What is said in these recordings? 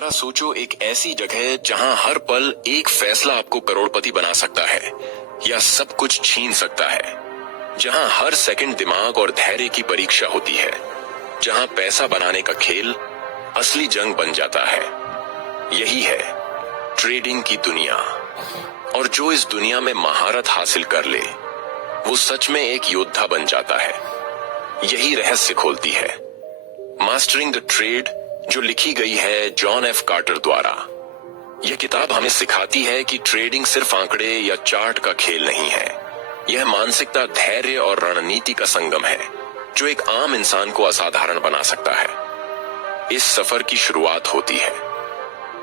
जरा सोचो, एक ऐसी जगह जहां हर पल एक फैसला आपको करोड़पति बना सकता है या सब कुछ छीन सकता है, जहां हर सेकंड दिमाग और धैर्य की परीक्षा होती है, जहां पैसा बनाने का खेल असली जंग बन जाता है। यही है ट्रेडिंग की दुनिया। और जो इस दुनिया में महारत हासिल कर ले वो सच में एक योद्धा बन जाता है। यही रहस्य खोलती है मास्टरिंग द ट्रेड, जो लिखी गई है जॉन एफ कार्टर द्वारा। यह किताब हमें सिखाती है कि ट्रेडिंग सिर्फ आंकड़े या चार्ट का खेल नहीं है। यह मानसिकता, धैर्य और रणनीति का संगम है जो एक आम इंसान को असाधारण बना सकता है। इस सफर की शुरुआत होती है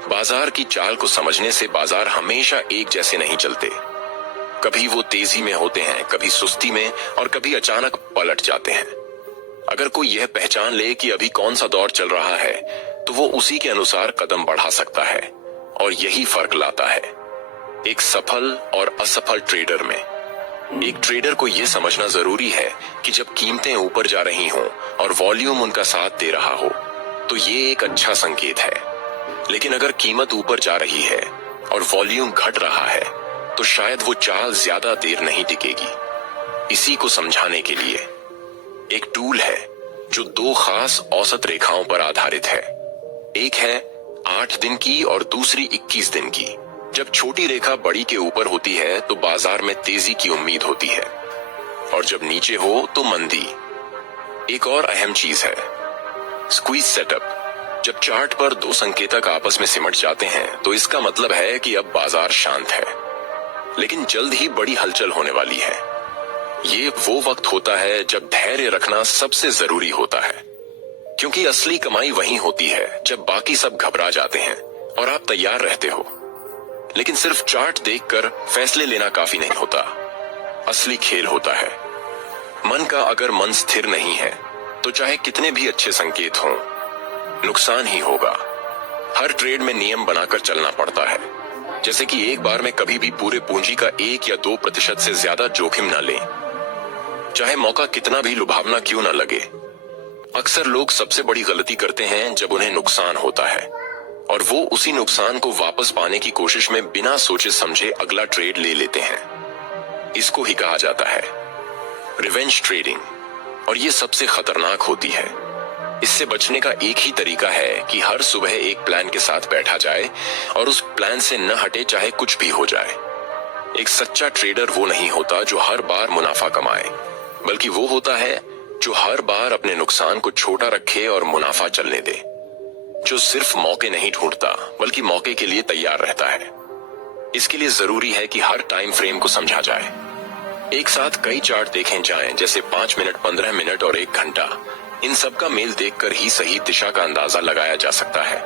बाजार की चाल को समझने से। बाजार हमेशा एक जैसे नहीं चलते। कभी वो तेजी में होते हैं, कभी सुस्ती में और कभी अचानक पलट जाते हैं। अगर कोई यह पहचान ले कि अभी कौन सा दौर चल रहा है तो वो उसी के अनुसार कदम बढ़ा सकता है। और यही फर्क लाता है एक सफल और असफल ट्रेडर में। एक ट्रेडर को यह समझना जरूरी है कि जब कीमतें ऊपर जा रही हों और वॉल्यूम उनका साथ दे रहा हो तो ये एक अच्छा संकेत है। लेकिन अगर कीमत ऊपर जा रही है और वॉल्यूम घट रहा है तो शायद वो चाल ज्यादा देर नहीं टिकेगी। इसी को समझाने के लिए एक टूल है जो दो खास औसत रेखाओं पर आधारित है। एक है 8 दिन की और दूसरी 21 दिन की। जब छोटी रेखा बड़ी के ऊपर होती है तो बाजार में तेजी की उम्मीद होती है और जब नीचे हो तो मंदी। एक और अहम चीज है स्क्वीज सेटअप। जब चार्ट पर दो संकेतक आपस में सिमट जाते हैं तो इसका मतलब है कि अब बाजार शांत है, लेकिन जल्द ही बड़ी हलचल होने वाली है। ये वो वक्त होता है जब धैर्य रखना सबसे जरूरी होता है, क्योंकि असली कमाई वहीं होती है जब बाकी सब घबरा जाते हैं और आप तैयार रहते हो। लेकिन सिर्फ चार्ट देखकर फैसले लेना काफी नहीं होता। असली खेल होता है मन का। अगर मन स्थिर नहीं है तो चाहे कितने भी अच्छे संकेत हों, नुकसान ही होगा। हर ट्रेड में नियम बनाकर चलना पड़ता है, जैसे कि एक बार में कभी भी पूरे पूंजी का 1 या 2% से ज्यादा जोखिम न लें, चाहे मौका कितना भी लुभावना क्यों न लगे। अक्सर लोग सबसे बड़ी गलती करते हैं जब उन्हें नुकसान होता है और वो उसी नुकसान को वापस पाने की कोशिश में बिना सोचे समझे अगला ट्रेड ले लेते हैं। इसको ही कहा जाता है रिवेंज ट्रेडिंग, और ये सबसे खतरनाक होती है। इससे बचने का एक ही तरीका है कि हर सुबह एक प्लान के साथ बैठा जाए और उस प्लान से न हटे, चाहे कुछ भी हो जाए। एक सच्चा ट्रेडर वो नहीं होता जो हर बार मुनाफा कमाए, बल्कि वो होता है जो हर बार अपने नुकसान को छोटा रखे और मुनाफा चलने दे। जो सिर्फ मौके नहीं ढूंढता बल्कि मौके के लिए तैयार रहता है। इसके लिए जरूरी है कि हर टाइम फ्रेम को समझा जाए। एक साथ कई चार्ट देखे जाएं, जैसे 5 मिनट, 15 मिनट और 1 घंटा। इन सब का मेल देखकर ही सही दिशा का अंदाजा लगाया जा सकता है।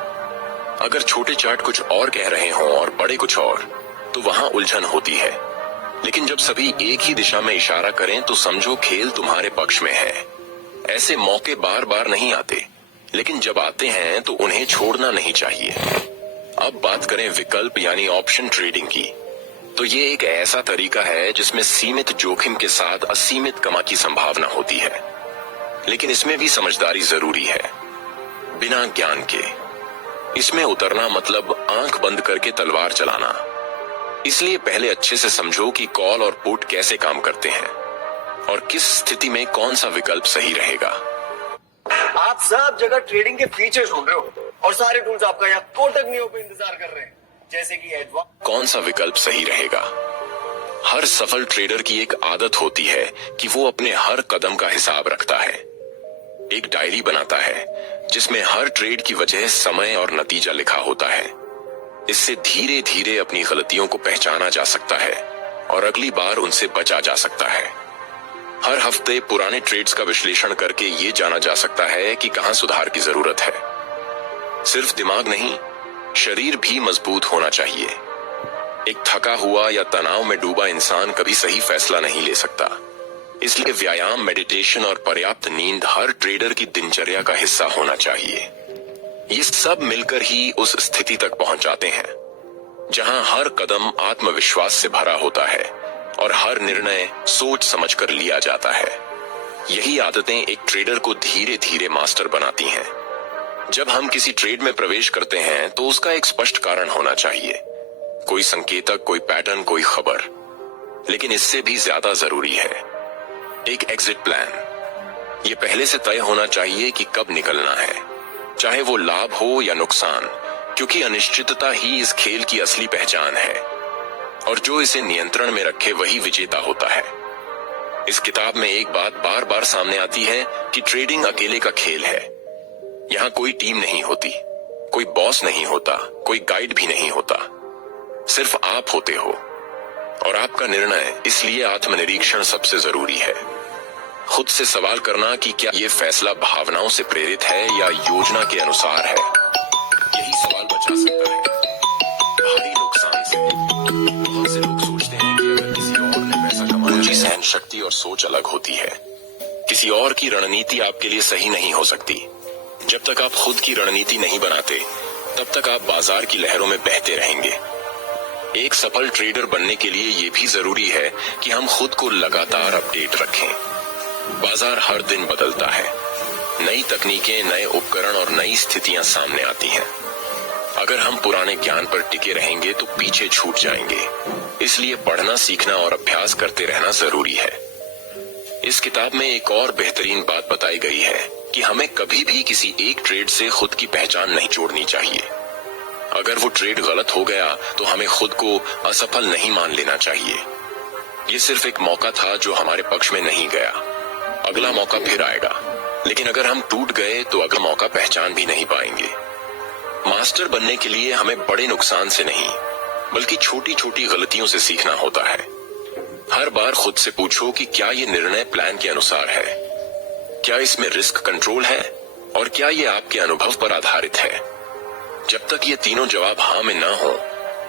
अगर छोटे चार्ट कुछ और कह रहे हों और बड़े कुछ और, तो वहां उलझन होती है। लेकिन जब सभी एक ही दिशा में इशारा करें तो समझो खेल तुम्हारे पक्ष में है। ऐसे मौके बार बार नहीं आते, लेकिन जब आते हैं तो उन्हें छोड़ना नहीं चाहिए। अब बात करें विकल्प यानी ऑप्शन ट्रेडिंग की, तो ये एक ऐसा तरीका है जिसमें सीमित जोखिम के साथ असीमित कमाई की संभावना होती है। लेकिन इसमें भी समझदारी जरूरी है, बिना ज्ञान के। इसमें उतरना मतलब आंख बंद करके तलवार चलाना। इसलिए पहले अच्छे से समझो कि कॉल और पुट कैसे काम करते हैं और किस स्थिति में कौन सा विकल्प सही रहेगा। आप सब जगह ट्रेडिंग के फीचर्स ढूंढ रहे हो और सारे टूल्स आपका यहाँ कोटक नियो पे इंतजार कर रहे हैं, जैसे कि एडवांस। कौन सा विकल्प सही रहेगा? हर सफल ट्रेडर की एक आदत होती है कि वो अपने हर कदम का हिसाब रखता है। एक डायरी बनाता है जिसमें हर ट्रेड की वजह, समय और नतीजा लिखा होता है। इससे धीरे धीरे अपनी गलतियों को पहचाना जा सकता है और अगली बार उनसे बचा जा सकता है। हर हफ्ते पुराने ट्रेड्स का विश्लेषण करके ये जाना जा सकता है कि कहां सुधार की जरूरत है। सिर्फ दिमाग नहीं, शरीर भी मजबूत होना चाहिए। एक थका हुआ या तनाव में डूबा इंसान कभी सही फैसला नहीं ले सकता। इसलिए व्यायाम, मेडिटेशन और पर्याप्त नींद हर ट्रेडर की दिनचर्या का हिस्सा होना चाहिए। ये सब मिलकर ही उस स्थिति तक पहुंच जाते हैं जहां हर कदम आत्मविश्वास से भरा होता है और हर निर्णय सोच समझकर लिया जाता है। यही आदतें एक ट्रेडर को धीरे धीरे मास्टर बनाती हैं। जब हम किसी ट्रेड में प्रवेश करते हैं तो उसका एक स्पष्ट कारण होना चाहिए, कोई संकेतक, कोई पैटर्न, कोई खबर। लेकिन इससे भी ज्यादा जरूरी है एक एग्जिट प्लान। ये पहले से तय होना चाहिए कि कब निकलना है, चाहे वो लाभ हो या नुकसान, क्योंकि अनिश्चितता ही इस खेल की असली पहचान है और जो इसे नियंत्रण में रखे वही विजेता होता है। इस किताब में एक बात बार बार सामने आती है कि ट्रेडिंग अकेले का खेल है। यहाँ कोई टीम नहीं होती, कोई बॉस नहीं होता, कोई गाइड भी नहीं होता, सिर्फ आप होते हो और आपका निर्णय। इसलिए आत्मनिरीक्षण सबसे जरूरी है। खुद से सवाल करना कि क्या ये फैसला भावनाओं से प्रेरित है या योजना के अनुसार है। यही सवाल बचा सकता है भारी नुकसान से। बहुत से लोग सोचते हैं कि अगर किसी और ने पैसा कमाया, उनकी सहन शक्ति और सोच अलग होती है। किसी और की रणनीति आपके लिए सही नहीं हो सकती। जब तक आप खुद की रणनीति नहीं बनाते, तब तक आप बाजार की लहरों में बहते रहेंगे। एक सफल ट्रेडर बनने के लिए ये भी जरूरी है कि हम खुद को लगातार अपडेट रखें। बाजार हर दिन बदलता है, नई तकनीकें, नए उपकरण और नई स्थितियां सामने आती हैं। अगर हम पुराने ज्ञान पर टिके रहेंगे तो पीछे छूट जाएंगे। इसलिए पढ़ना, सीखना और अभ्यास करते रहना जरूरी है। इस किताब में एक और बेहतरीन बात बताई गई है कि हमें कभी भी किसी एक ट्रेड से खुद की पहचान नहीं जोड़नी चाहिए। अगर वो ट्रेड गलत हो गया तो हमें खुद को असफल नहीं मान लेना चाहिए। ये सिर्फ एक मौका था जो हमारे पक्ष में नहीं गया। अगला मौका फिर आएगा। लेकिन अगर हम टूट गए तो अगला मौका पहचान भी नहीं पाएंगे। मास्टर बनने के लिए हमें बड़े नुकसान से नहीं, बल्कि छोटी छोटी गलतियों से सीखना होता है। हर बार खुद से पूछो कि क्या ये निर्णय प्लान के अनुसार है, क्या इसमें रिस्क कंट्रोल है और क्या ये आपके अनुभव पर आधारित है। जब तक ये तीनों जवाब हाँ में ना हो,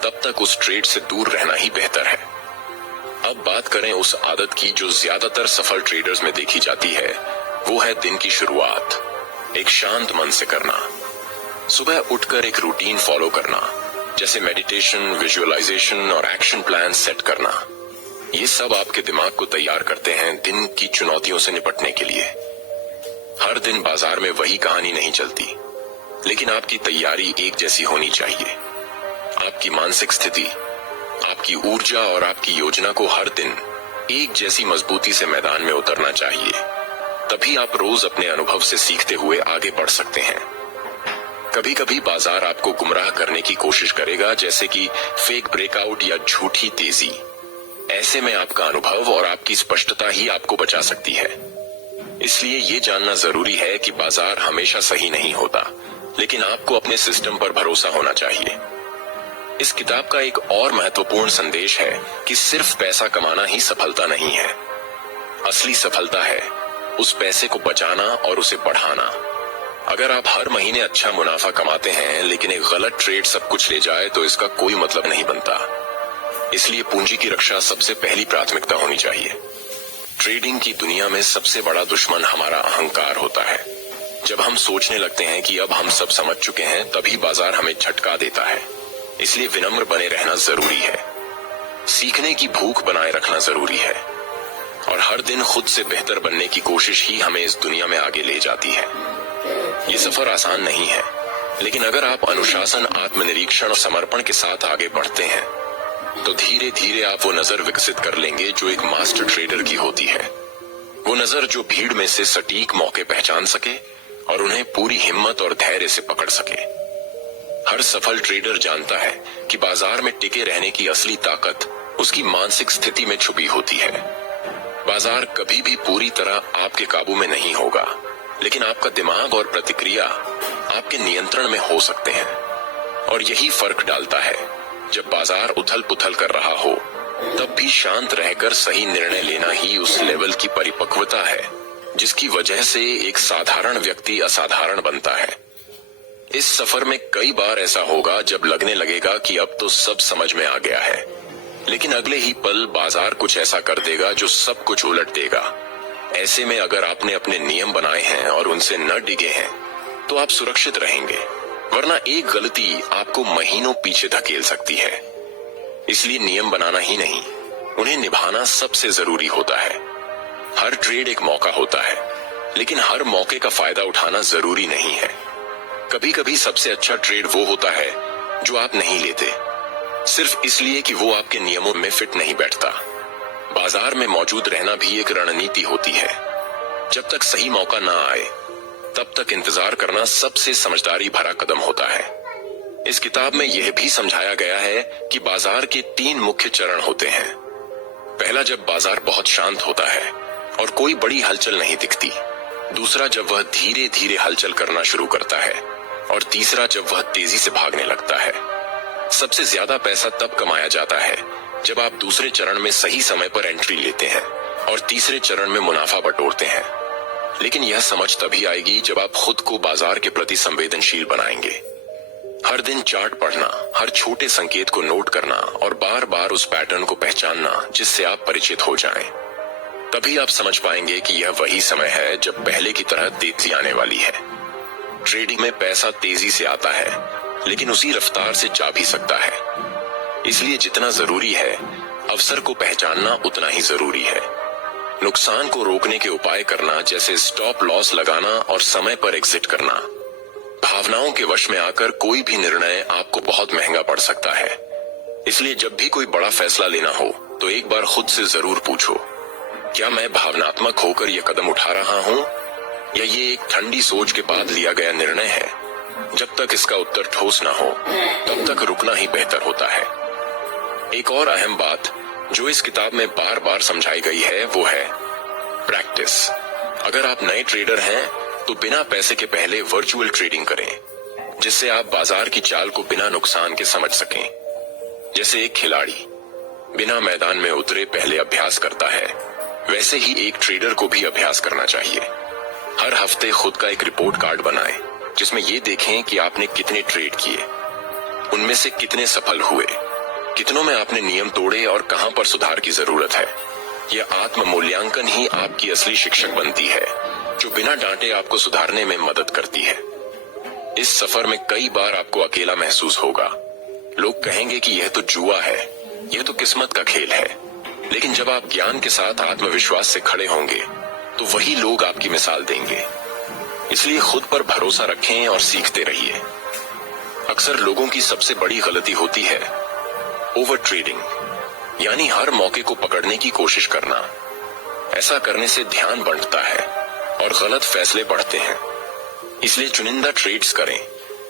तब तक उस ट्रेड से दूर रहना ही बेहतर है। अब बात करें उस आदत की जो ज्यादातर सफल ट्रेडर्स में देखी जाती है। वो है दिन की शुरुआत एक शांत मन से करना। सुबह उठकर एक रूटीन फॉलो करना, जैसे मेडिटेशन, विजुअलाइजेशन और एक्शन प्लान सेट करना। ये सब आपके दिमाग को तैयार करते हैं दिन की चुनौतियों से निपटने के लिए। हर दिन बाजार में वही कहानी नहीं चलती, लेकिन आपकी तैयारी एक जैसी होनी चाहिए। आपकी मानसिक स्थिति, आपकी ऊर्जा और आपकी योजना को हर दिन एक जैसी मजबूती से मैदान में उतरना चाहिए। तभी आप रोज अपने अनुभव से सीखते हुए आगे बढ़ सकते हैं। कभी कभी बाजार आपको गुमराह करने की कोशिश करेगा, जैसे कि फेक ब्रेकआउट या झूठी तेजी। ऐसे में आपका अनुभव और आपकी स्पष्टता ही आपको बचा सकती है। इसलिए ये जानना जरूरी है कि बाजार हमेशा सही नहीं होता, लेकिन आपको अपने सिस्टम पर भरोसा होना चाहिए। इस किताब का एक और महत्वपूर्ण संदेश है कि सिर्फ पैसा कमाना ही सफलता नहीं है। असली सफलता है उस पैसे को बचाना और उसे बढ़ाना। अगर आप हर महीने अच्छा मुनाफा कमाते हैं, लेकिन एक गलत ट्रेड सब कुछ ले जाए, तो इसका कोई मतलब नहीं बनता। इसलिए पूंजी की रक्षा सबसे पहली प्राथमिकता होनी चाहिए। ट्रेडिंग की दुनिया में सबसे बड़ा दुश्मन हमारा अहंकार होता है। जब हम सोचने लगते हैं कि अब हम सब समझ चुके हैं, तभी बाजार हमें झटका देता है। इसलिए विनम्र बने रहना जरूरी है। सीखने की भूख बनाए रखना जरूरी है और हर दिन खुद से बेहतर बनने की कोशिश ही हमें इस दुनिया में आगे ले जाती है। ये सफर आसान नहीं है, लेकिन अगर आप अनुशासन, आत्मनिरीक्षण और समर्पण के साथ आगे बढ़ते हैं, तो धीरे धीरे आप वो नजर विकसित कर लेंगे जो एक मास्टर ट्रेडर की होती है। वो नजर जो भीड़ में से सटीक मौके पहचान सके और उन्हें पूरी हिम्मत और धैर्य से पकड़ सके। हर सफल ट्रेडर जानता है कि बाजार में टिके रहने की असली ताकत उसकी मानसिक स्थिति में छुपी होती है। बाजार कभी भी पूरी तरह आपके काबू में नहीं होगा, लेकिन आपका दिमाग और प्रतिक्रिया आपके नियंत्रण में हो सकते हैं। और यही फर्क डालता है। जब बाजार उथल पुथल कर रहा हो, तब भी शांत रहकर सही निर्णय लेना ही उस लेवल की परिपक्वता है जिसकी वजह से एक साधारण व्यक्ति असाधारण बनता है। इस सफर में कई बार ऐसा होगा जब लगने लगेगा कि अब तो सब समझ में आ गया है, लेकिन अगले ही पल बाजार कुछ ऐसा कर देगा जो सब कुछ उलट देगा। ऐसे में अगर आपने अपने नियम बनाए हैं और उनसे न डिगे हैं, तो आप सुरक्षित रहेंगे, वरना एक गलती आपको महीनों पीछे धकेल सकती है। इसलिए नियम बनाना ही नहीं, उन्हें निभाना सबसे जरूरी होता है। हर ट्रेड एक मौका होता है, लेकिन हर मौके का फायदा उठाना जरूरी नहीं है। कभी कभी सबसे अच्छा ट्रेड वो होता है जो आप नहीं लेते, सिर्फ इसलिए कि वो आपके नियमों में फिट नहीं बैठता। बाजार में मौजूद रहना भी एक रणनीति होती है। जब तक सही मौका ना आए तब तक इंतजार करना सबसे समझदारी भरा कदम होता है। इस किताब में यह भी समझाया गया है कि बाजार के 3 मुख्य चरण होते हैं। पहला, जब बाजार बहुत शांत होता है और कोई बड़ी हलचल नहीं दिखती। दूसरा, जब वह धीरे धीरे हलचल करना शुरू करता है। और तीसरा, जब वह तेजी से भागने लगता है। सबसे ज्यादा पैसा तब कमाया जाता है जब आप दूसरे चरण में सही समय पर एंट्री लेते हैं और तीसरे चरण में मुनाफा बटोरते हैं। लेकिन यह समझ तभी आएगी जब आप खुद को बाजार के प्रति संवेदनशील बनाएंगे। हर दिन चार्ट पढ़ना, हर छोटे संकेत को नोट करना और बार बार उस पैटर्न को पहचानना जिससे आप परिचित हो जाएं। तभी आप समझ पाएंगे कि यह वही समय है जब पहले की तरह तेजी आने वाली है। ट्रेडिंग में पैसा तेजी से आता है, लेकिन उसी रफ्तार से जा भी सकता है। इसलिए जितना जरूरी है अवसर को पहचानना, उतना ही जरूरी है नुकसान को रोकने के उपाय करना, जैसे स्टॉप लॉस लगाना और समय पर एग्जिट करना। भावनाओं के वश में आकर कोई भी निर्णय आपको बहुत महंगा पड़ सकता है। इसलिए जब भी कोई बड़ा फैसला लेना हो तो एक बार खुद से जरूर पूछो, क्या मैं भावनात्मक होकर यह कदम उठा रहा हूं या ये एक ठंडी सोच के बाद लिया गया निर्णय है। जब तक इसका उत्तर ठोस ना हो तब तक रुकना ही बेहतर होता है। एक और अहम बात जो इस किताब में बार बार समझाई गई है वो है प्रैक्टिस। अगर आप नए ट्रेडर हैं तो बिना पैसे के पहले वर्चुअल ट्रेडिंग करें, जिससे आप बाजार की चाल को बिना नुकसान के समझ सकें। जैसे एक खिलाड़ी बिना मैदान में उतरे पहले अभ्यास करता है, वैसे ही एक ट्रेडर को भी अभ्यास करना चाहिए। हर हफ्ते खुद का एक रिपोर्ट कार्ड बनाएं, जिसमें ये देखें कि आपने कितने ट्रेड किए, उनमें से कितने सफल हुए, कितनों में आपने नियम तोड़े और कहां पर सुधार की जरूरत है। यह आत्म मूल्यांकन ही आपकी असली शिक्षक बनती है, जो बिना डांटे आपको सुधारने में मदद करती है। इस सफर में कई बार आपको अकेला महसूस होगा। लोग कहेंगे कि यह तो जुआ है, यह तो किस्मत का खेल है। लेकिन जब आप ज्ञान के साथ आत्मविश्वास से खड़े होंगे तो वही लोग आपकी मिसाल देंगे। इसलिए खुद पर भरोसा रखें और सीखते रहिए। अक्सर लोगों की सबसे बड़ी गलती होती है ओवर ट्रेडिंग, यानी हर मौके को पकड़ने की कोशिश करना। ऐसा करने से ध्यान बढ़ता है और गलत फैसले बढ़ते हैं। इसलिए चुनिंदा ट्रेड्स करें,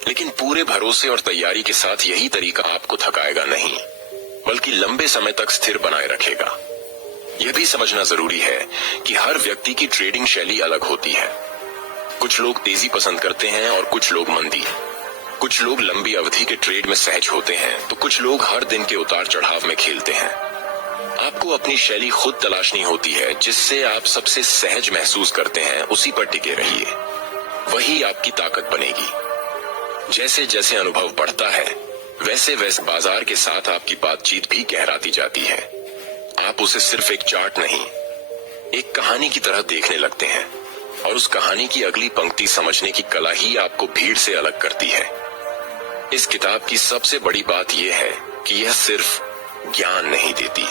लेकिन पूरे भरोसे और तैयारी के साथ। यही तरीका आपको थकाएगा नहीं, बल्कि लंबे समय तक स्थिर बनाए रखेगा। यह भी समझना जरूरी है कि हर व्यक्ति की ट्रेडिंग शैली अलग होती है। कुछ लोग तेजी पसंद करते हैं और कुछ लोग मंदी। कुछ लोग लंबी अवधि के ट्रेड में सहज होते हैं तो कुछ लोग हर दिन के उतार चढ़ाव में खेलते हैं। आपको अपनी शैली खुद तलाशनी होती है, जिससे आप सबसे सहज महसूस करते हैं उसी पर टिके रहिए। वही आपकी ताकत बनेगी। जैसे जैसे अनुभव बढ़ता है वैसे वैसे बाजार के साथ आपकी बातचीत भी गहराती जाती है। आप उसे सिर्फ एक चार्ट नहीं, एक कहानी की तरह देखने लगते हैं और उस कहानी की अगली पंक्ति समझने की कला ही आपको भीड़ से अलग करती है। इस किताब की सबसे बड़ी बात यह है कि यह सिर्फ ज्ञान नहीं देती,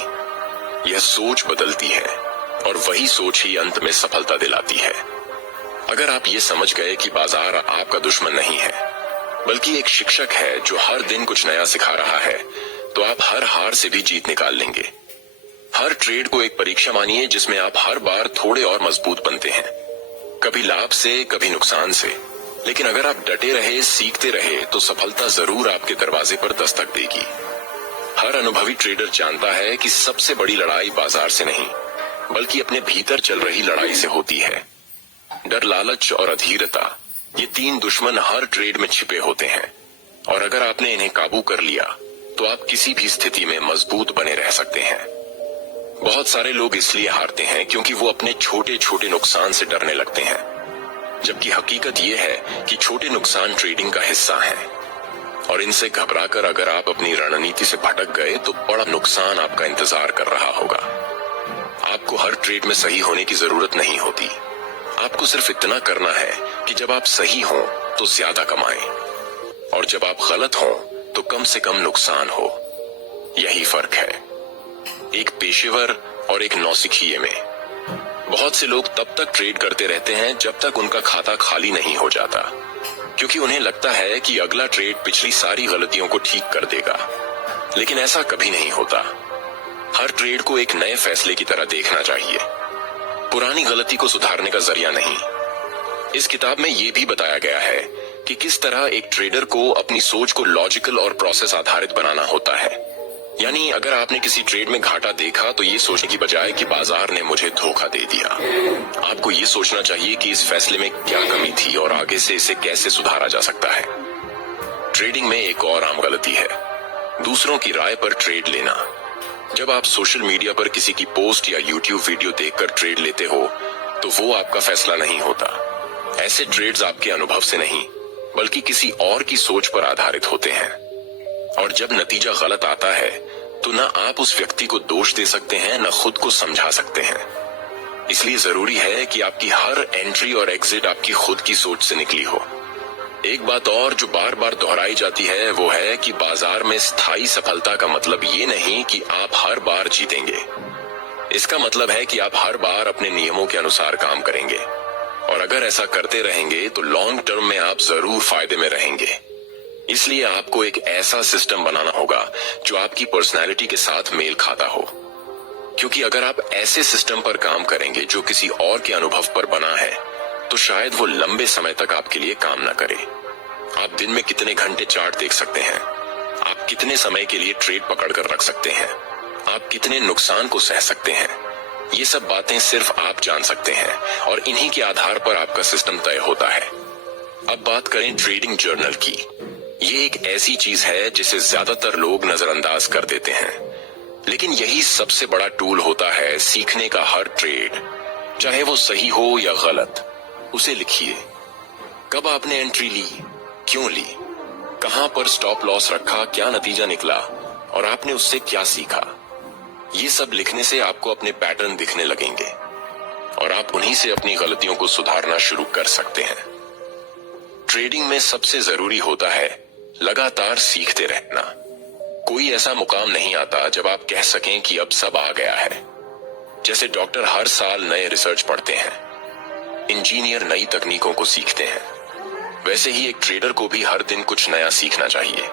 यह सोच बदलती है और वही सोच ही अंत में सफलता दिलाती है। अगर आप ये समझ गए कि बाजार आपका दुश्मन नहीं है, बल्कि एक शिक्षक है जो हर दिन कुछ नया सिखा रहा है, तो आप हर हार से भी जीत निकाल लेंगे। हर ट्रेड को एक परीक्षा मानिए, जिसमें आप हर बार थोड़े और मजबूत बनते हैं, कभी लाभ से, कभी नुकसान से। लेकिन अगर आप डटे रहे, सीखते रहे, तो सफलता जरूर आपके दरवाजे पर दस्तक देगी। हर अनुभवी ट्रेडर जानता है कि सबसे बड़ी लड़ाई बाजार से नहीं, बल्कि अपने भीतर चल रही लड़ाई से होती है। डर, लालच और अधीरता, ये 3 दुश्मन हर ट्रेड में छिपे होते हैं, और अगर आपने इन्हें काबू कर लिया तो आप किसी भी स्थिति में मजबूत बने रह सकते हैं। बहुत सारे लोग इसलिए हारते हैं क्योंकि वो अपने छोटे छोटे नुकसान से डरने लगते हैं, जबकि हकीकत ये है कि छोटे नुकसान ट्रेडिंग का हिस्सा हैं, और इनसे घबराकर अगर आप अपनी रणनीति से भटक गए तो बड़ा नुकसान आपका इंतजार कर रहा होगा। आपको हर ट्रेड में सही होने की जरूरत नहीं होती। आपको सिर्फ इतना करना है कि जब आप सही हों तो ज्यादा कमाएं, और जब आप गलत हों तो कम से कम नुकसान हो। यही फर्क है एक पेशेवर और एक नौसिखिए में। बहुत से लोग तब तक ट्रेड करते रहते हैं जब तक उनका खाता खाली नहीं हो जाता, क्योंकि उन्हें लगता है कि अगला ट्रेड पिछली सारी गलतियों को ठीक कर देगा। लेकिन ऐसा कभी नहीं होता। हर ट्रेड को एक नए फैसले की तरह देखना चाहिए, पुरानी गलती को सुधारने का जरिया नहीं। इस किताब में यह भी बताया गया है कि किस तरह एक ट्रेडर को अपनी सोच को लॉजिकल और प्रोसेस आधारित बनाना होता है। यानी अगर आपने किसी ट्रेड में घाटा देखा तो ये सोचने की बजाय कि बाजार ने मुझे धोखा दे दिया, आपको ये सोचना चाहिए कि इस फैसले में क्या कमी थी और आगे से इसे कैसे सुधारा जा सकता है। ट्रेडिंग में एक और आम गलती है दूसरों की राय पर ट्रेड लेना। जब आप सोशल मीडिया पर किसी की पोस्ट या यूट्यूब वीडियो देखकर ट्रेड लेते हो तो वो आपका फैसला नहीं होता। ऐसे ट्रेड्स आपके अनुभव से नहीं बल्कि किसी और की सोच पर आधारित होते हैं, और जब नतीजा गलत आता है तो न आप उस व्यक्ति को दोष दे सकते हैं न खुद को समझा सकते हैं। इसलिए जरूरी है कि आपकी हर एंट्री और एग्जिट आपकी खुद की सोच से निकली हो। एक बात और जो बार बार दोहराई जाती है वो है कि बाजार में स्थायी सफलता का मतलब ये नहीं कि आप हर बार जीतेंगे। इसका मतलब है कि आप हर बार अपने नियमों के अनुसार काम करेंगे, और अगर ऐसा करते रहेंगे तो लॉन्ग टर्म में आप जरूर फायदे में रहेंगे। इसलिए आपको एक ऐसा सिस्टम बनाना होगा जो आपकी पर्सनैलिटी के साथ मेल खाता हो, क्योंकि अगर आप ऐसे सिस्टम पर काम करेंगे जो किसी और के अनुभव पर बना है तो शायद वो लंबे समय तक आपके लिए काम ना करे। आप दिन में कितने घंटे चार्ट देख सकते हैं, आप कितने समय के लिए ट्रेड पकड़ कर रख सकते हैं, आप कितने नुकसान को सह सकते हैं, ये सब बातें सिर्फ आप जान सकते हैं, और इन्हीं के आधार पर आपका सिस्टम तय होता है। अब बात करें ट्रेडिंग जर्नल की। ये एक ऐसी चीज है जिसे ज्यादातर लोग नजरअंदाज कर देते हैं, लेकिन यही सबसे बड़ा टूल होता है सीखने का। हर ट्रेड, चाहे वो सही हो या गलत, उसे लिखिए। कब आपने एंट्री ली, क्यों ली, कहां पर स्टॉप लॉस रखा, क्या नतीजा निकला और आपने उससे क्या सीखा। ये सब लिखने से आपको अपने पैटर्न दिखने लगेंगे और आप उन्हीं से अपनी गलतियों को सुधारना शुरू कर सकते हैं। ट्रेडिंग में सबसे जरूरी होता है लगातार सीखते रहना। कोई ऐसा मुकाम नहीं आता जब आप कह सकें कि अब सब आ गया है। जैसे डॉक्टर हर साल नए रिसर्च पढ़ते हैं, इंजीनियर नई तकनीकों को सीखते हैं, वैसे ही एक ट्रेडर को भी हर दिन कुछ नया सीखना चाहिए,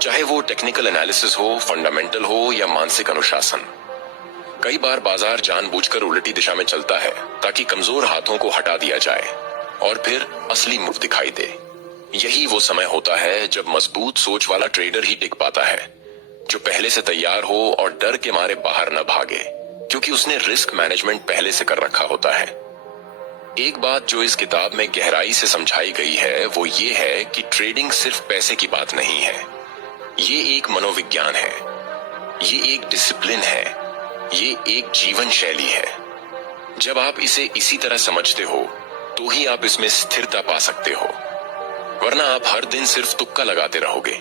चाहे वो टेक्निकल एनालिसिस हो, फंडामेंटल हो या मानसिक अनुशासन। कई बार बाजार जानबूझकर उल्टी दिशा में चलता है ताकि कमजोर हाथों को हटा दिया जाए और फिर असली मुख दिखाई दे। यही वो समय होता है जब मजबूत सोच वाला ट्रेडर ही टिक पाता है, जो पहले से तैयार हो और डर के मारे बाहर न भागे, क्योंकि उसने रिस्क मैनेजमेंट पहले से कर रखा होता है। एक बात जो इस किताब में गहराई से समझाई गई है वो ये है कि ट्रेडिंग सिर्फ पैसे की बात नहीं है। ये एक मनोविज्ञान है, ये एक डिसिप्लिन है, ये एक जीवन शैली है। जब आप इसे इसी तरह समझते हो तो ही आप इसमें स्थिरता पा सकते हो, वरना आप हर दिन सिर्फ तुक्का लगाते रहोगे।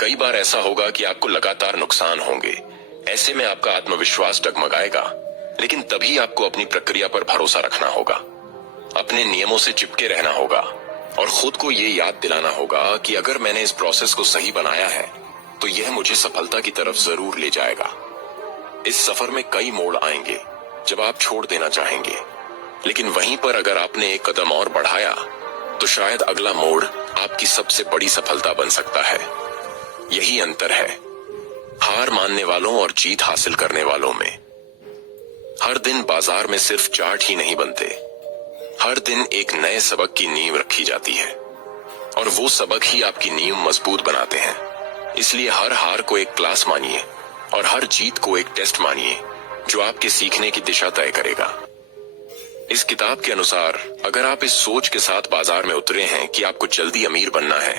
कई बार ऐसा होगा कि आपको लगातार नुकसान होंगे, ऐसे में आपका आत्मविश्वास डगमगाएगा, लेकिन तभी आपको अपनी प्रक्रिया पर भरोसा रखना होगा, अपने नियमों से चिपके रहना होगा और खुद को ये याद दिलाना होगा कि अगर मैंने इस प्रोसेस को सही बनाया है तो यह मुझे सफलता की तरफ जरूर ले जाएगा। इस सफर में कई मोड़ आएंगे जब आप छोड़ देना चाहेंगे, लेकिन वहीं पर अगर आपने एक कदम और बढ़ाया तो शायद अगला मोड़ आपकी सबसे बड़ी सफलता बन सकता है। यही अंतर है हार मानने वालों और जीत हासिल करने वालों में। हर दिन बाजार में सिर्फ चार्ट ही नहीं बनते, हर दिन एक नए सबक की नींव रखी जाती है और वो सबक ही आपकी नींव मजबूत बनाते हैं। इसलिए हर हार को एक क्लास मानिए और हर जीत को एक टेस्ट मानिए जो आपके सीखने की दिशा तय करेगा। इस किताब के अनुसार अगर आप इस सोच के साथ बाजार में उतरे हैं कि आपको जल्दी अमीर बनना है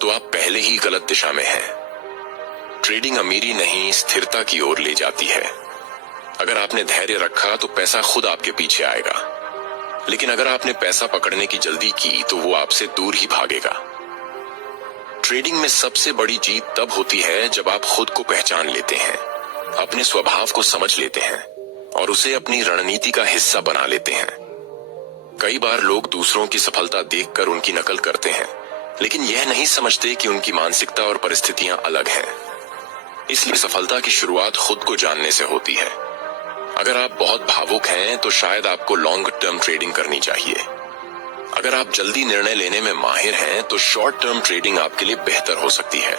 तो आप पहले ही गलत दिशा में हैं। ट्रेडिंग अमीरी नहीं, स्थिरता की ओर ले जाती है। अगर आपने धैर्य रखा तो पैसा खुद आपके पीछे आएगा, लेकिन अगर आपने पैसा पकड़ने की जल्दी की तो वो आपसे दूर ही भागेगा। ट्रेडिंग में सबसे बड़ी जीत तब होती है जब आप खुद को पहचान लेते हैं, अपने स्वभाव को समझ लेते हैं और उसे अपनी रणनीति का हिस्सा बना लेते हैं। कई बार लोग दूसरों की सफलता देखकर उनकी नकल करते हैं, लेकिन यह नहीं समझते कि उनकी मानसिकता और परिस्थितियां अलग हैं। इसलिए सफलता की शुरुआत खुद को जानने से होती है। अगर आप बहुत भावुक हैं तो शायद आपको लॉन्ग टर्म ट्रेडिंग करनी चाहिए, अगर आप जल्दी निर्णय लेने में माहिर हैं तो शॉर्ट टर्म ट्रेडिंग आपके लिए बेहतर हो सकती है,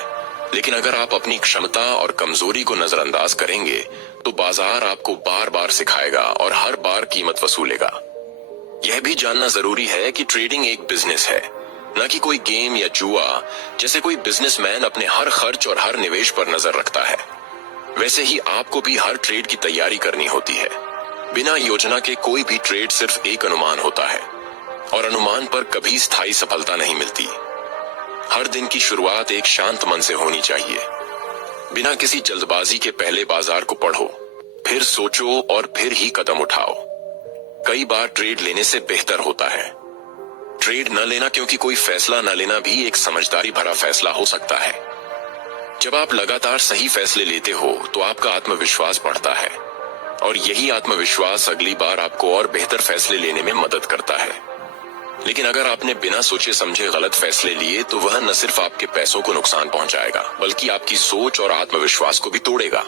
लेकिन अगर आप अपनी क्षमता और कमजोरी को नजरअंदाज करेंगे तो बाजार आपको बार बार सिखाएगा और हर बार कीमत वसूलेगा। यह भी जानना जरूरी है कि ट्रेडिंग एक बिजनेस है, न कि कोई गेम या जुआ। जैसे कोई बिजनेसमैन अपने हर खर्च और हर निवेश पर नजर रखता है, वैसे ही आपको भी हर ट्रेड की तैयारी करनी होती है। बिना योजना के कोई भी ट्रेड सिर्फ एक अनुमान होता है और अनुमान पर कभी स्थायी सफलता नहीं मिलती। हर दिन की शुरुआत एक शांत मन से होनी चाहिए। बिना किसी जल्दबाजी के पहले बाजार को पढ़ो, फिर सोचो और फिर ही कदम उठाओ। कई बार ट्रेड लेने से बेहतर होता है ट्रेड न लेना, क्योंकि कोई फैसला न लेना भी एक समझदारी भरा फैसला हो सकता है। जब आप लगातार सही फैसले लेते हो तो आपका आत्मविश्वास बढ़ता है और यही आत्मविश्वास अगली बार आपको और बेहतर फैसले लेने में मदद करता है। लेकिन अगर आपने बिना सोचे समझे गलत फैसले लिए तो वह न सिर्फ आपके पैसों को नुकसान पहुंचाएगा, बल्कि आपकी सोच और आत्मविश्वास को भी तोड़ेगा।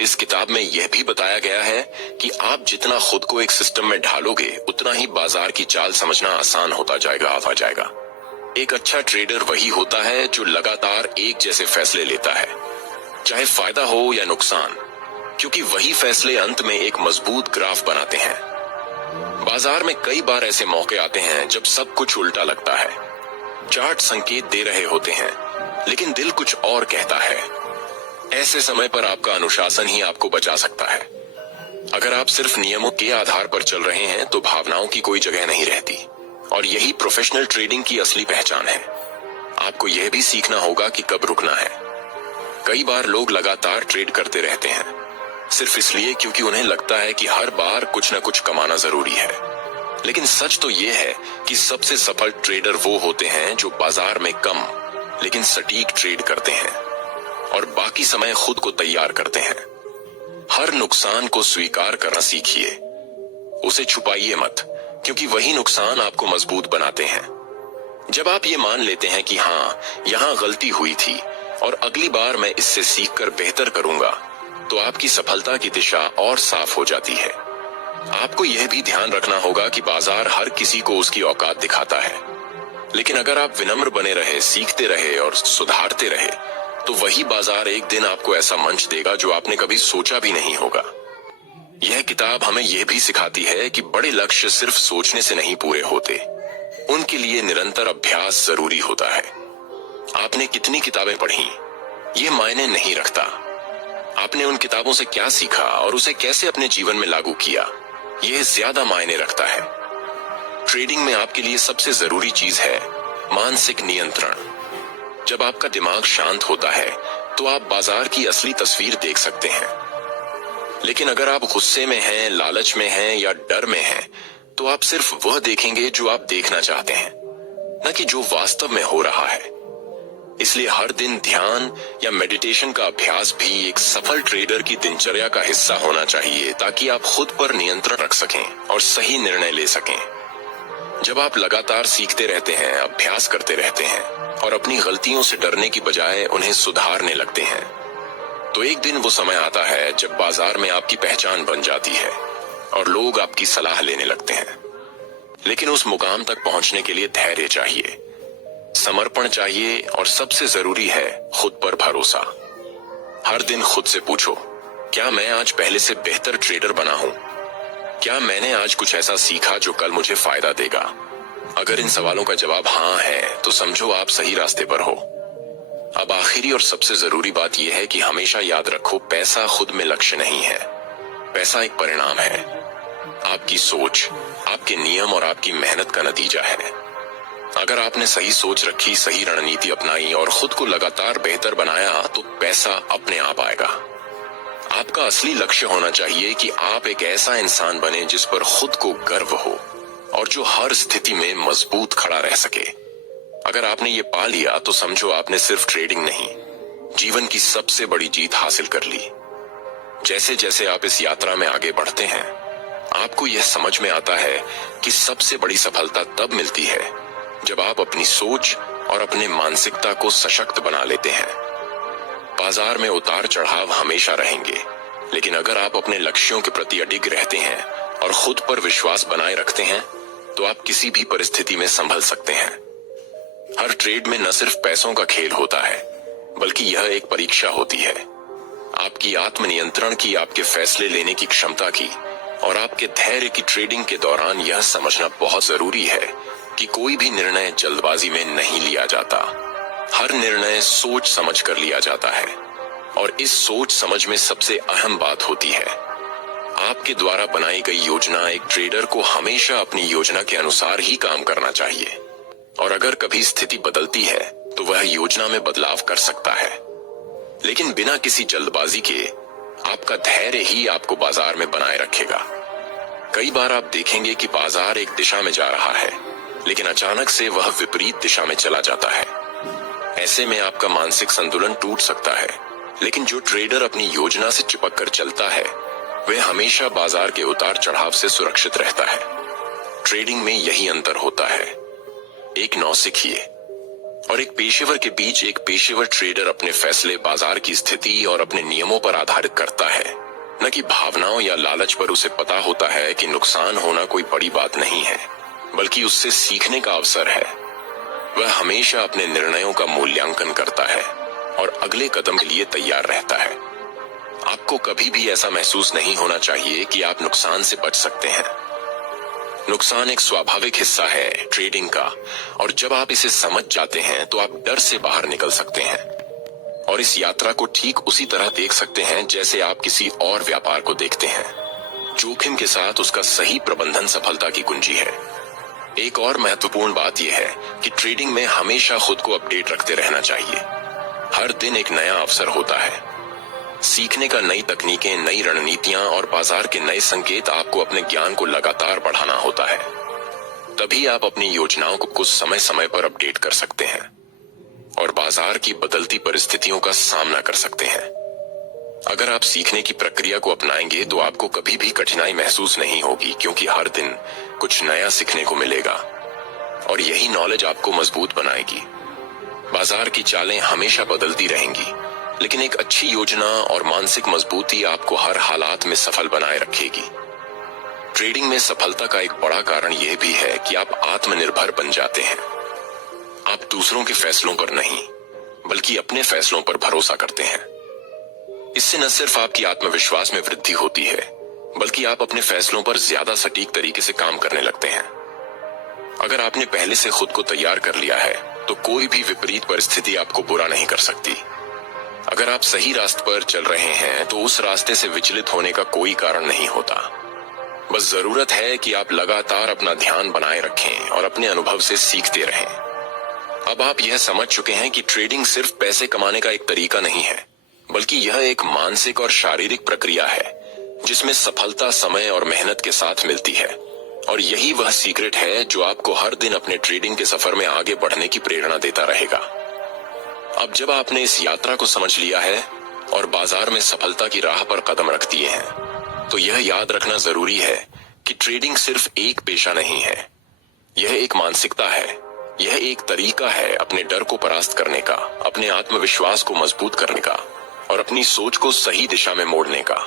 इस किताब में यह भी बताया गया है कि आप जितना खुद को एक सिस्टम में ढालोगे, उतना ही बाजार की चाल समझना आसान होता जाएगा। एक अच्छा ट्रेडर वही होता है जो लगातार एक जैसे फैसले लेता है, चाहे फायदा हो या नुकसान, क्योंकि वही फैसले अंत में एक मजबूत ग्राफ बनाते हैं। बाजार में कई बार ऐसे मौके आते हैं जब सब कुछ उल्टा लगता है। चार्ट संकेत दे रहे होते हैं, लेकिन दिल कुछ और कहता है। ऐसे समय पर आपका अनुशासन ही आपको बचा सकता है। अगर आप सिर्फ नियमों के आधार पर चल रहे हैं तो भावनाओं की कोई जगह नहीं रहती, और यही प्रोफेशनल ट्रेडिंग की असली पहचान है। आपको यह भी सीखना होगा कि कब रुकना है। कई बार लोग लगातार ट्रेड करते रहते हैं सिर्फ इसलिए क्योंकि उन्हें लगता है कि हर बार कुछ न कुछ कमाना जरूरी है। लेकिन सच तो यह है कि सबसे सफल ट्रेडर वो होते हैं जो बाजार में कम लेकिन सटीक ट्रेड करते हैं और बाकी समय खुद को तैयार करते हैं। हर नुकसान को स्वीकार करना सीखिए, उसे छुपाइए मत, क्योंकि वही नुकसान आपको मजबूत बनाते हैं। जब आप ये मान लेते हैं कि हाँ, यहाँ गलती हुई थी और अगली बार मैं इससे सीखकर बेहतर करूंगा, तो आपकी सफलता की दिशा और साफ हो जाती है। आपको यह भी ध्यान रखना होगा कि बाजार हर किसी को उसकी औकात दिखाता है, लेकिन अगर आप विनम्र बने रहे, सीखते रहे और सुधारते रहे, तो वही बाजार एक दिन आपको ऐसा मंच देगा जो आपने कभी सोचा भी नहीं होगा। यह किताब हमें यह भी सिखाती है कि बड़े लक्ष्य सिर्फ सोचने से नहीं पूरे होते, उनके लिए निरंतर अभ्यास जरूरी होता है। आपने कितनी किताबें पढ़ी, ये मायने नहीं रखता। आपने उन किताबों से क्या सीखा और उसे कैसे अपने जीवन में लागू किया, यह ज्यादा मायने रखता है। ट्रेडिंग में आपके लिए सबसे जरूरी चीज है मानसिक नियंत्रण। जब आपका दिमाग शांत होता है तो आप बाजार की असली तस्वीर देख सकते हैं। लेकिन अगर आप गुस्से में हैं, लालच में हैं या डर में हैं, तो आप सिर्फ वह देखेंगे जो आप देखना चाहते हैं, न कि जो वास्तव में हो रहा है। इसलिए हर दिन ध्यान या मेडिटेशन का अभ्यास भी एक सफल ट्रेडर की दिनचर्या का हिस्सा होना चाहिए, ताकि आप खुद पर नियंत्रण रख सकें और सही निर्णय ले सकें। जब आप लगातार सीखते रहते हैं, अभ्यास करते रहते हैं और अपनी गलतियों से डरने की बजाय उन्हें सुधारने लगते हैं, तो एक दिन वो समय आता है जब बाजार में आपकी पहचान बन जाती है और लोग आपकी सलाह लेने लगते हैं। लेकिन उस मुकाम तक पहुंचने के लिए धैर्य चाहिए, समर्पण चाहिए और सबसे जरूरी है खुद पर भरोसा। हर दिन खुद से पूछो, क्या मैं आज पहले से बेहतर ट्रेडर बना हूं? क्या मैंने आज कुछ ऐसा सीखा जो कल मुझे फायदा देगा? अगर इन सवालों का जवाब हाँ है तो समझो आप सही रास्ते पर हो। अब आखिरी और सबसे जरूरी बात यह है कि हमेशा याद रखो, पैसा खुद में लक्ष्य नहीं है। पैसा एक परिणाम है, आपकी सोच, आपके नियम और आपकी मेहनत का नतीजा है। अगर आपने सही सोच रखी, सही रणनीति अपनाई और खुद को लगातार बेहतर बनाया, तो पैसा अपने आप आएगा। आपका असली लक्ष्य होना चाहिए कि आप एक ऐसा इंसान बने जिस पर खुद को गर्व हो और जो हर स्थिति में मजबूत खड़ा रह सके। अगर आपने ये पा लिया तो समझो आपने सिर्फ ट्रेडिंग नहीं, जीवन की सबसे बड़ी जीत हासिल कर ली। जैसे जैसे आप इस यात्रा में आगे बढ़ते हैं, आपको यह समझ में आता है कि सबसे बड़ी सफलता तब मिलती है जब आप अपनी सोच और अपने मानसिकता को सशक्त बना लेते हैं। बाजार में उतार चढ़ाव हमेशा रहेंगे, लेकिन अगर आप अपने लक्ष्यों के प्रति अडिग रहते हैं और खुद पर विश्वास बनाए रखते हैं, तो आप किसी भी परिस्थिति में संभल सकते हैं। हर ट्रेड में न सिर्फ पैसों का खेल होता है, बल्कि यह एक परीक्षा होती है आपकी आत्मनियंत्रण की, आपके फैसले लेने की क्षमता की और आपके धैर्य की। ट्रेडिंग के दौरान यह समझना बहुत जरूरी है कि कोई भी निर्णय जल्दबाजी में नहीं लिया जाता। हर निर्णय सोच समझ कर लिया जाता है और इस सोच समझ में सबसे अहम बात होती है आपके द्वारा बनाई गई योजना। एक ट्रेडर को हमेशा अपनी योजना के अनुसार ही काम करना चाहिए और अगर कभी स्थिति बदलती है तो वह योजना में बदलाव कर सकता है, लेकिन बिना किसी जल्दबाजी के। आपका धैर्य ही आपको बाजार में बनाए रखेगा। कई बार आप देखेंगे कि बाजार एक दिशा में जा रहा है, लेकिन अचानक से वह विपरीत दिशा में चला जाता है। ऐसे में आपका मानसिक संतुलन टूट सकता है, लेकिन जो ट्रेडर अपनी योजना से चिपक कर चलता है वह हमेशा बाजार के उतार चढ़ाव से सुरक्षित रहता है। ट्रेडिंग में यही अंतर होता है। एक नौसिखिए और एक पेशेवर के बीच। एक पेशेवर ट्रेडर अपने फैसले बाजार की स्थिति और अपने नियमों पर आधारित करता है, न कि भावनाओं या लालच पर। उसे पता होता है कि नुकसान होना कोई बड़ी बात नहीं है, बल्कि उससे सीखने का अवसर है। वह हमेशा अपने निर्णयों का मूल्यांकन करता है और अगले कदम के लिए तैयार रहता है। आपको कभी भी ऐसा महसूस नहीं होना चाहिए कि आप नुकसान से बच सकते हैं। नुकसान एक स्वाभाविक हिस्सा है ट्रेडिंग का, और जब आप इसे समझ जाते हैं तो आप डर से बाहर निकल सकते हैं और इस यात्रा को ठीक उसी तरह देख सकते हैं जैसे आप किसी और व्यापार को देखते हैं। जोखिम के साथ उसका सही प्रबंधन सफलता की कुंजी है। एक और महत्वपूर्ण बात यह है कि ट्रेडिंग में हमेशा खुद को अपडेट रखते रहना चाहिए। हर दिन एक नया अवसर होता है सीखने का, नई तकनीकें, नई रणनीतियां और बाजार के नए संकेत। आपको अपने ज्ञान को लगातार बढ़ाना होता है, तभी आप अपनी योजनाओं को कुछ समय समय पर अपडेट कर सकते हैं और बाजार की बदलती परिस्थितियों का सामना कर सकते हैं। अगर आप सीखने की प्रक्रिया को अपनाएंगे तो आपको कभी भी कठिनाई महसूस नहीं होगी, क्योंकि हर दिन कुछ नया सीखने को मिलेगा और यही नॉलेज आपको मजबूत बनाएगी। बाजार की चालें हमेशा बदलती रहेंगी, लेकिन एक अच्छी योजना और मानसिक मजबूती आपको हर हालात में सफल बनाए रखेगी। ट्रेडिंग में सफलता का एक बड़ा कारण यह भी है कि आप आत्मनिर्भर बन जाते हैं। आप दूसरों के फैसलों पर नहीं, बल्कि अपने फैसलों पर भरोसा करते हैं। इससे न सिर्फ आपकी आत्मविश्वास में वृद्धि होती है, बल्कि आप अपने फैसलों पर ज्यादा सटीक तरीके से काम करने लगते हैं। अगर आपने पहले से खुद को तैयार कर लिया है तो कोई भी विपरीत परिस्थिति आपको बुरा नहीं कर सकती। अगर आप सही रास्ते पर चल रहे हैं तो उस रास्ते से विचलित होने का कोई कारण नहीं होता। बस जरूरत है कि आप लगातार अपना ध्यान बनाए रखें और अपने अनुभव से सीखते रहें। अब आप यह समझ चुके हैं कि ट्रेडिंग सिर्फ पैसे कमाने का एक तरीका नहीं है, बल्कि यह एक मानसिक और शारीरिक प्रक्रिया है जिसमें सफलता समय और मेहनत के साथ मिलती है। और यही वह सीक्रेट है जो आपको हर दिन अपने ट्रेडिंग के सफर में आगे बढ़ने की प्रेरणा देता रहेगा। अब जब आपने इस यात्रा को समझ लिया है और बाजार में सफलता की राह पर कदम रख दिए हैं, तो यह याद रखना जरूरी है कि ट्रेडिंग सिर्फ एक पेशा नहीं है, यह एक मानसिकता है। यह एक तरीका है अपने डर को परास्त करने का, अपने आत्मविश्वास को मजबूत करने का और अपनी सोच को सही दिशा में मोड़ने का।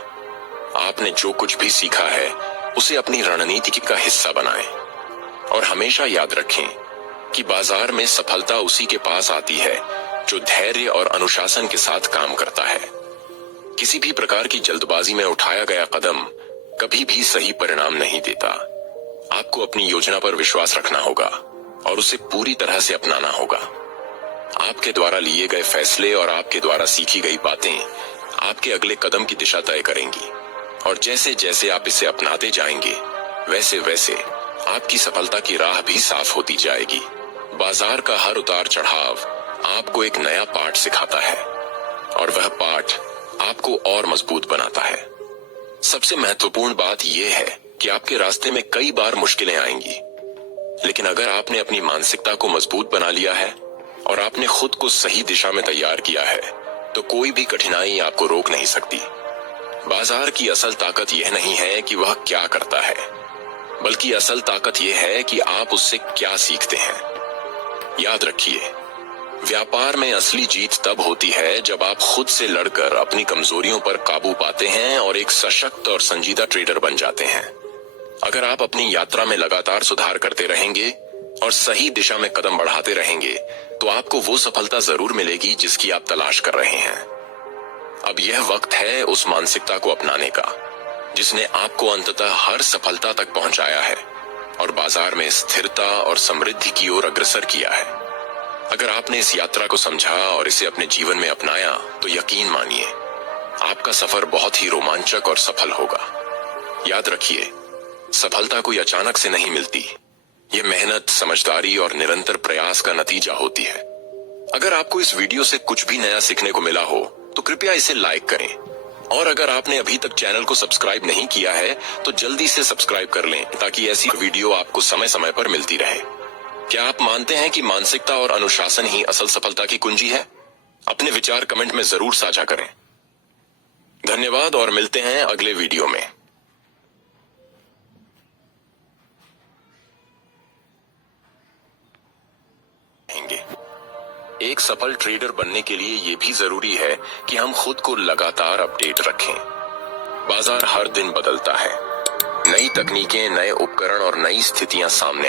आपने जो कुछ भी सीखा है उसे अपनी रणनीति का हिस्सा बनाएं और हमेशा याद रखें कि बाजार में सफलता उसी के पास आती है जो धैर्य और अनुशासन के साथ काम करता है। किसी भी प्रकार की जल्दबाजी में उठाया गया कदम कभी भी सही परिणाम नहीं देता। आपको अपनी योजना पर विश्वास रखना होगा और उसे पूरी तरह से अपनाना होगा। आपके द्वारा लिए गए फैसले और आपके द्वारा सीखी गई बातें आपके अगले कदम की दिशा तय करेंगी, और जैसे जैसे आप इसे अपनाते जाएंगे वैसे वैसे आपकी सफलता की राह भी साफ होती जाएगी। बाजार का हर उतार चढ़ाव आपको एक नया पाठ सिखाता है और वह पाठ आपको और मजबूत बनाता है। सबसे महत्वपूर्ण बात यह है कि आपके रास्ते में कई बार मुश्किलें आएंगी, लेकिन अगर आपने अपनी मानसिकता को मजबूत बना लिया है और आपने खुद को सही दिशा में तैयार किया है, तो कोई भी कठिनाई आपको रोक नहीं सकती। बाजार की असल ताकत यह नहीं है कि वह क्या करता है, बल्कि असल ताकत यह है कि आप उससे क्या सीखते हैं। याद रखिए, व्यापार में असली जीत तब होती है जब आप खुद से लड़कर अपनी कमजोरियों पर काबू पाते हैं और एक सशक्त और संजीदा ट्रेडर बन जाते हैं। अगर आप अपनी यात्रा में लगातार सुधार करते रहेंगे और सही दिशा में कदम बढ़ाते रहेंगे तो आपको वो सफलता जरूर मिलेगी जिसकी आप तलाश कर रहे हैं। अब यह वक्त है उस मानसिकता को अपनाने का जिसने आपको अंततः हर सफलता तक पहुंचाया है और बाजार में स्थिरता और समृद्धि की ओर अग्रसर किया है। अगर आपने इस यात्रा को समझा और इसे अपने जीवन में अपनाया तो यकीन मानिए आपका सफर बहुत ही रोमांचक और सफल होगा। याद रखिए, सफलता कोई अचानक से नहीं मिलती। ये मेहनत, समझदारी और निरंतर प्रयास का नतीजा होती है। अगर आपको इस वीडियो से कुछ भी नया सीखने को मिला हो तो कृपया इसे लाइक करें और अगर आपने अभी तक चैनल को सब्सक्राइब नहीं किया है तो जल्दी से सब्सक्राइब कर लें ताकि ऐसी वीडियो आपको समय समय पर मिलती रहे। क्या आप मानते हैं कि मानसिकता और अनुशासन ही असल सफलता की कुंजी है? अपने विचार कमेंट में जरूर साझा करें। धन्यवाद और मिलते हैं अगले वीडियो में। एक सफल ट्रेडर बनने के लिए ये भी जरूरी है कि हम खुद को लगातार अपडेट रखें। बाजार हर दिन बदलता है, नई तकनीकें, नए उपकरण और नई स्थितियां सामने